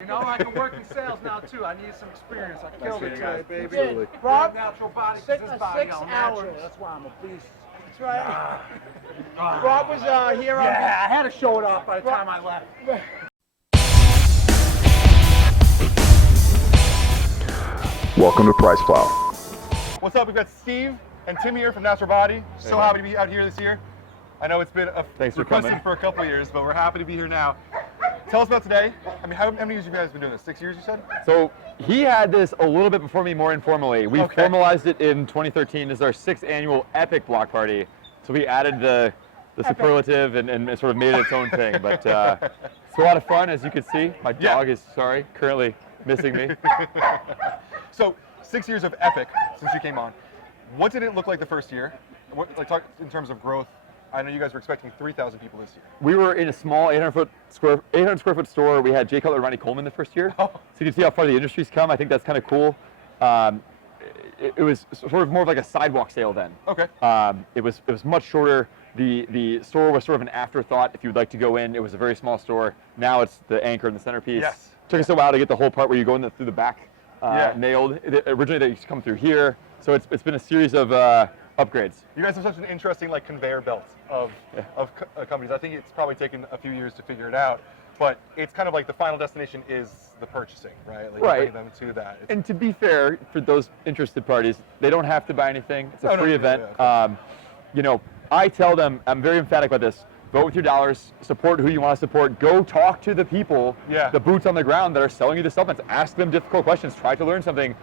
You know, I can work in sales now too. I need some experience. I killed it today, baby. Absolutely. Rob, Natural body, six hours. That's why I'm a beast. That's right. Rob was here on. Yeah, I had to show it off by the time I left. Welcome to Price Plow. What's up? We've got Steve and Tim here from Natural Body. So happy to be out here this year. I know it's been requested for a couple of years, but we're happy to be here now. Tell us about today. I mean, how many years have you guys been doing this? 6 years, you said? So he had this a little bit before me, more informally. We formalized it in 2013 as our 6th annual epic block party. So we added the superlative and sort of made it its own thing. But it's a lot of fun, as you can see. My dog is, currently missing me. So 6 years of epic since you came on. What did it look like the first year? Talk in terms of growth. I know you guys were expecting 3,000 people this year. We were in a small 800 square foot store. We had Jay Cutler and Ronnie Coleman the first year. So you can see how far the industry's come. I think that's kind of cool. It was sort of more of like a sidewalk sale then. Okay. It was much shorter. The store was sort of an afterthought. If you would like to go in, it was a very small store. Now it's the anchor and the centerpiece. Yes. Took us a while to get the whole part where you go in through the back nailed. Originally they used to come through here. So it's been a series of upgrades. You guys have such an interesting conveyor belt of companies. I think it's probably taken a few years to figure it out, but it's kind of like the final destination is the purchasing, right? Bring them to that. And to be fair, for those interested parties, they don't have to buy anything. It's a free event. You know, I tell them, I'm very emphatic about this. Vote with your dollars, support who you want to support, go talk to the people, the boots on the ground that are selling you the supplements. Ask them difficult questions, try to learn something.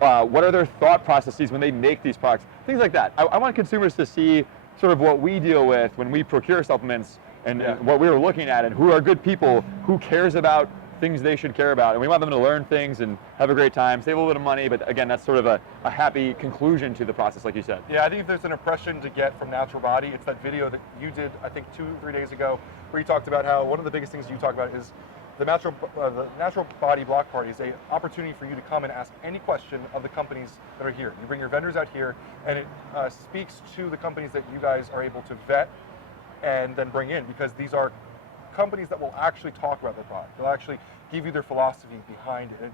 What are their thought processes when they make these products? Things like that. I want consumers to see sort of what we deal with when we procure supplements and what we were looking at and who are good people, who cares about things they should care about. And we want them to learn things and have a great time, save a little bit of money, but again, that's sort of a happy conclusion to the process, like you said. Yeah, I think if there's an impression to get from Natural Body, it's that video that you did, I think 2 or 3 days ago, where you talked about how one of the biggest things you talk about is the Natural Body Block Party is an opportunity for you to come and ask any question of the companies that are here. You bring your vendors out here, and it speaks to the companies that you guys are able to vet and then bring in, because these are companies that will actually talk about their product. They'll actually give you their philosophy behind it.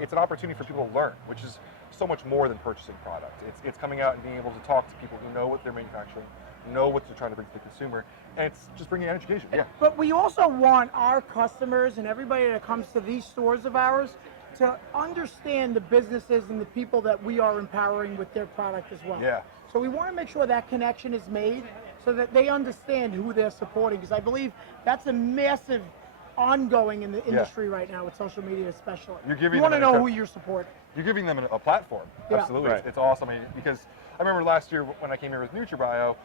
It's an opportunity for people to learn, which is so much more than purchasing product. It's coming out and being able to talk to people who know what they're manufacturing, know what they're trying to bring to the consumer, and it's just bringing education. Yeah. But we also want our customers and everybody that comes to these stores of ours to understand the businesses and the people that we are empowering with their product as well. Yeah. So we want to make sure that connection is made so that they understand who they're supporting, because I believe that's a massive ongoing in the industry right now with social media especially. You want to know who you're supporting. You're giving them a platform. Yeah. Absolutely. Right. It's awesome. Because I remember last year when I came here with NutriBio,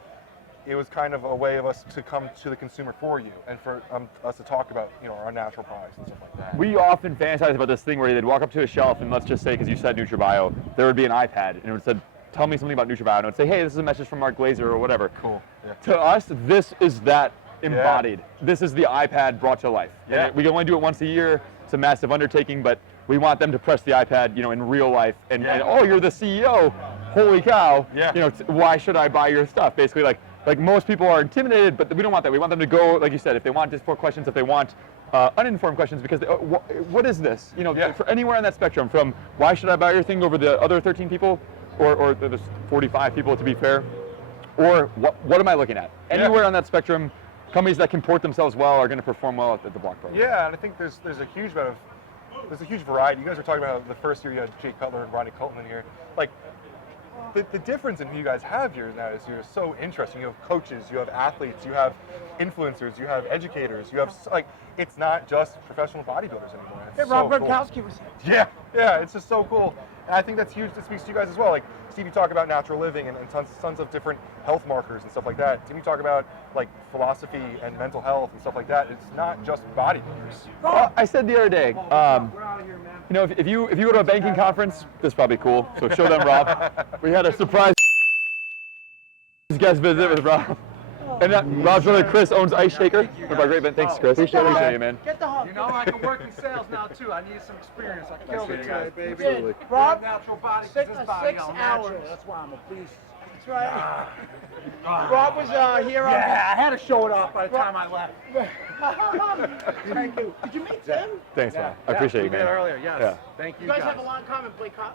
it was kind of a way of us to come to the consumer for you and for us to talk about our natural products and stuff like that. We often fantasize about this thing where they'd walk up to a shelf and let's just say, because you said NutriBio, there would be an iPad and it would say, tell me something about NutriBio, and it would say, hey, this is a message from Mark Glazer or whatever. Cool. Yeah. To us, this is that embodied. This is the iPad brought to life. Yeah. And we can only do it once a year. It's a massive undertaking, but we want them to press the iPad, in real life. And oh, you're the CEO. Holy cow. Yeah. Why should I buy your stuff? Basically, like most people are intimidated, but we don't want that. We want them to go, like you said, if they want difficult questions, if they want uninformed questions, because what is this? For anywhere on that spectrum, from why should I buy your thing over the other 13 people, or there's 45 people to be fair, or what am I looking at? Anywhere on that spectrum, companies that comport themselves well are going to perform well at the block party. Yeah, and I think there's a huge variety. You guys were talking about the first year you had Jay Cutler and Ronnie Coleman here. The difference in who you guys have here now is you're so interesting. You have coaches, you have athletes, you have influencers, you have educators, you have it's not just professional bodybuilders anymore. Hey, Rob Gronkowski was here. Yeah, it's just so cool. And I think that's huge. It speaks to you guys as well. Steve, you talk about natural living and tons of different health markers and stuff like that. Tim, you talk about philosophy and mental health and stuff like that. It's not just bodybuilders. Well, I said the other day, if you go to a banking conference, this is probably cool. So show them Rob. We had a surprise guest visit with Rob. And Rob's brother Chris owns Ice Shaker. One of our great events. Thanks, Chris. Appreciate you, man. Get the hug. You know, I can work in sales now too. I need some experience. I killed it today, baby. Absolutely. Rob, Natural body, 6 this body, hours. natural. That's why I'm a beast. That's right. Rob was here on. Yeah, I had to show it off by the time I left. Thank you. Did you meet Tim? Thanks, man. I appreciate you, we man. met earlier, yes. Yeah. Thank you You guys have a lot in common. Play tight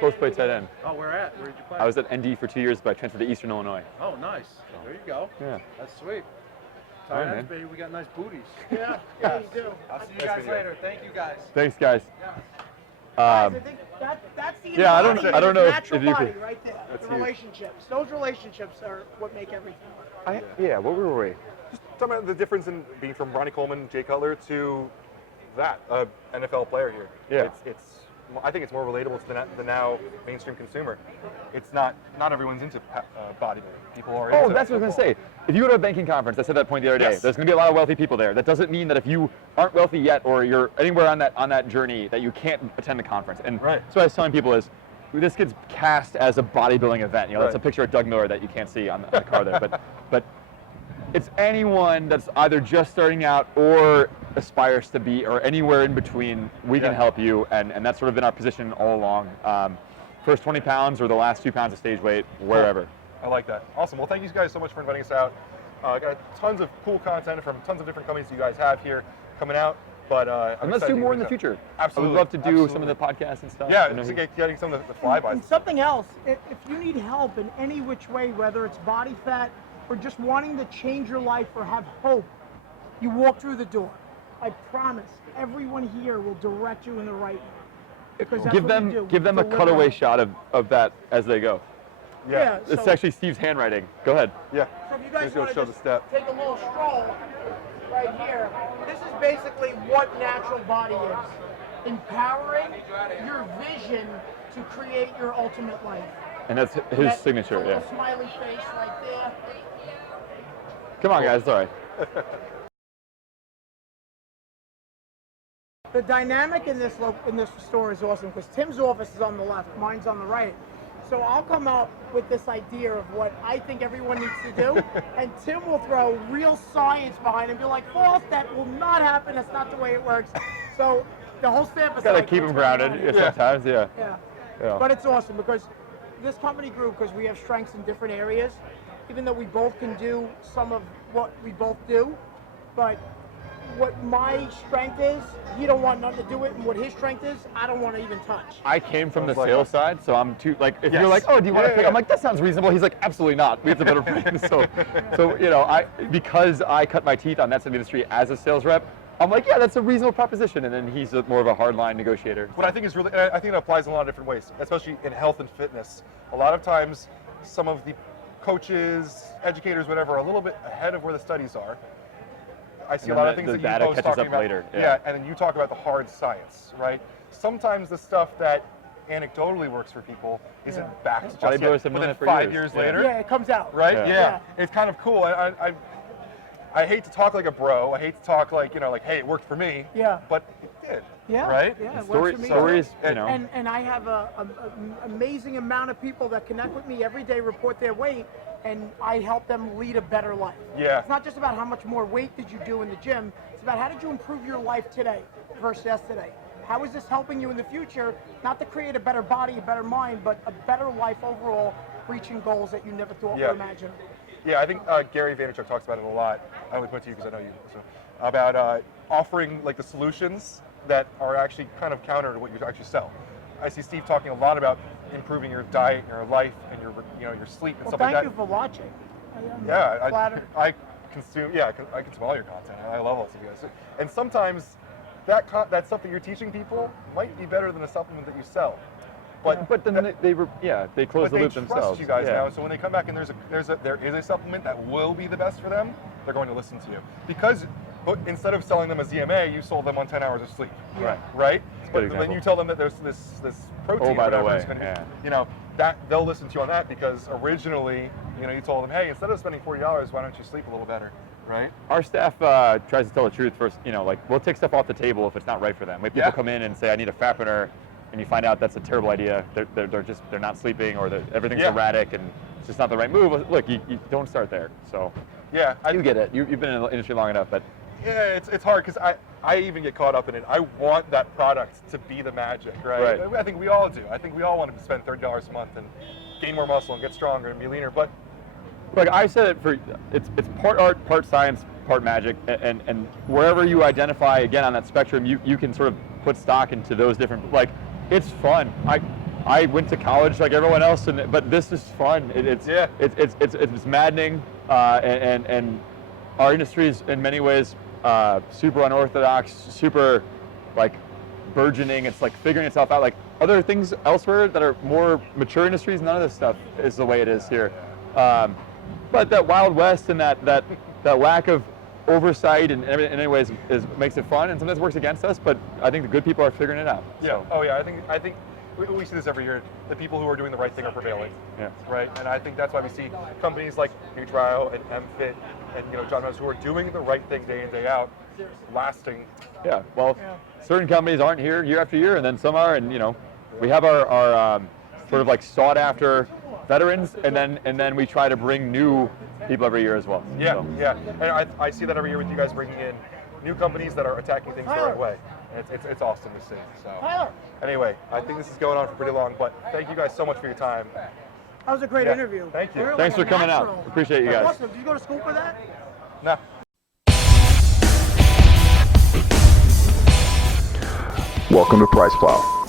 Both end played tight together. end. Oh, where at? Where did you play? I was at ND for 2 years, but I transferred to Eastern Illinois. Oh, nice. There you go. Yeah. That's sweet. All right, Tight ends, man. baby. We got nice booties. Yeah, yeah, you do. I'll see you guys later. Thank you, guys. Thanks, guys. Guys, I think that's the yeah, I don't embodiment know of if natural you body could- right there. That's The huge. relationships. Those relationships are what make everything. Yeah, what were we? Just talking about the difference in being from Ronnie Coleman, Jay Cutler to that NFL player here. Yeah. I think it's more relatable to the now mainstream consumer. It's not everyone's into bodybuilding. People are. Oh, into that's what I was going to say. If you go to a banking conference, I said that point the other day, Yes. there's going to be a lot of wealthy people there. That doesn't mean that if you aren't wealthy yet or you're anywhere on that journey that you can't attend the conference. And Right. so what I was telling people is, this gets cast as a bodybuilding event. You know, that's a Right. picture of Doug Miller that you can't see on the car there. But it's anyone that's either just starting out or aspires to be, or anywhere in between, we can Yeah. help you. And that's sort of been our position all along. First 20 pounds or the last 2 pounds of stage weight, wherever. I like that. Awesome. Well, thank you guys so much for inviting us out. Got tons of cool content from tons of different companies you guys have here coming out. But And let's do more in the future. Absolutely. I would love to do Absolutely. some of the podcasts and stuff. Yeah, You know, just getting some of the flybys. And something else, if you need help in any which way, whether it's body fat or just wanting to change your life or have hope, you walk through the door. I promise, everyone here will direct you in the right way. Because that's give what we do. them give them a Deliver cutaway hope. shot of that as they go. Yeah. It's so- actually Steve's handwriting. Go ahead. Yeah. So if you guys Just gonna want show to the just step. take a little stroll right here, this is basically what natural body is. Empowering your vision to create your ultimate life. And that's his That signature. little Yeah. smiley face right there. Come on, guys. It's all right. The dynamic in this store is awesome because Tim's office is on the left, mine's on the right. So I'll come up with this idea of what I think everyone needs to do, and Tim will throw real science behind it and be like, false, that will not happen, that's not the way it works. So the whole staff is Gotta like, keep "What's them going grounded on here?" sometimes. Yeah. Yeah. Yeah. But it's awesome because this company grew because we have strengths in different areas, even though we both can do some of what we both do. But what my strength is, he don't want nothing to do with it, and what his strength is, I don't want to even touch. I came from the Sounds like sales it. side, so I'm too like. If Yes. you're like, oh, do you want to Yeah, pick? yeah. I'm like, that sounds reasonable. He's like, absolutely not. We have the better brain. So you know, because I cut my teeth on that side of the industry as a sales rep, I'm like, yeah, that's a reasonable proposition. And then he's more of a hardline negotiator. What I think is really, and I think it applies in a lot of different ways, especially in health and fitness. A lot of times, some of the coaches, educators, whatever, are a little bit ahead of where the studies are. I see And a lot then of things the that you data post catches talking up about. later, Yeah. yeah. And then you talk about the hard science, right? Sometimes the stuff that anecdotally works for people isn't Yeah. backed just Bodybuilders yet. have But known then that for 5 years. years Yeah. later, Yeah, it comes out. right? Yeah. Yeah. Yeah. It's kind of cool. I hate to talk like a bro. I hate to talk like, hey, it worked for me. Yeah. But it did. Yeah. Right? Yeah, it works Story, for me. stories, you know. And I have an amazing amount of people that connect with me every day, report their weight, and I help them lead a better life. Yeah. It's not just about how much more weight did you do in the gym. It's about how did you improve your life today versus yesterday. How is this helping you in the future, not to create a better body, a better mind, but a better life overall, reaching goals that you never thought Yeah. were imaginable. Yeah, I think Gary Vaynerchuk talks about it a lot. I only put it to you because I know you. So, about offering like the solutions that are actually kind of counter to what you actually sell. I see Steve talking a lot about improving your diet, your life, and your sleep and Well, stuff like that. thank you for watching. I'm Yeah, flattered. I consume. Yeah, I consume all your content. I love all of you guys. And sometimes that stuff that you're teaching people might be better than a supplement that you sell. But then they close But the they loop trust themselves. you guys yeah. now, so when they come back and there is a supplement that will be the best for them, they're going to listen to you. But instead of selling them a ZMA, you sold them on 10 hours of sleep. Right. Right? But good then example. you tell them that there's this protein Oh, by or the whatever way, is going to, yeah. that they'll listen to you on that because originally, you told them, hey, instead of spending $40, why don't you sleep a little better? Right? Our staff tries to tell the truth first. We'll take stuff off the table if it's not right for them. We have people come in and say, I need a fat burner, and you find out that's a terrible idea. They're not sleeping, or everything's erratic, and it's just not the right move. Look, you don't start there. So Yeah. you get it. You've been in the industry long enough, but Yeah, it's hard because I even get caught up in it. I want that product to be the magic, right? Right. I think we all do. I think we all want to spend $30 a month and gain more muscle and get stronger and be leaner. But like I said, it's part art, part science, part magic, and wherever you identify again on that spectrum, you can sort of put stock into those different. Like, it's fun. I went to college like everyone else, but this is fun. It's maddening, and our industry is in many ways super unorthodox, super like burgeoning. It's like figuring itself out. Like other things elsewhere that are more mature industries, none of this stuff is the way it is here. But that Wild West and that lack of oversight and in many ways makes it fun, and sometimes works against us. But I think the good people are figuring it out. Yeah. So. Oh yeah. I think we see this every year. The people who are doing the right thing are prevailing. Yeah. Right. And I think that's why we see companies like Nutrio and MFit and John Mouse who are doing the right thing day in day out, lasting. Yeah. Well, certain companies aren't here year after year, and then some are, and we have our sort of like sought after veterans, and then we try to bring new people every year as well. Yeah, so. yeah, and I see that every year with you guys bringing in new companies that are attacking things the right way. And it's awesome to see. So anyway, I think this is going on for pretty long, but thank you guys so much for your time. That was a great interview. Thank you. You're Thanks like for coming natural. out. Appreciate you guys. Awesome. Did you go to school for that? No. Welcome to Price Plow.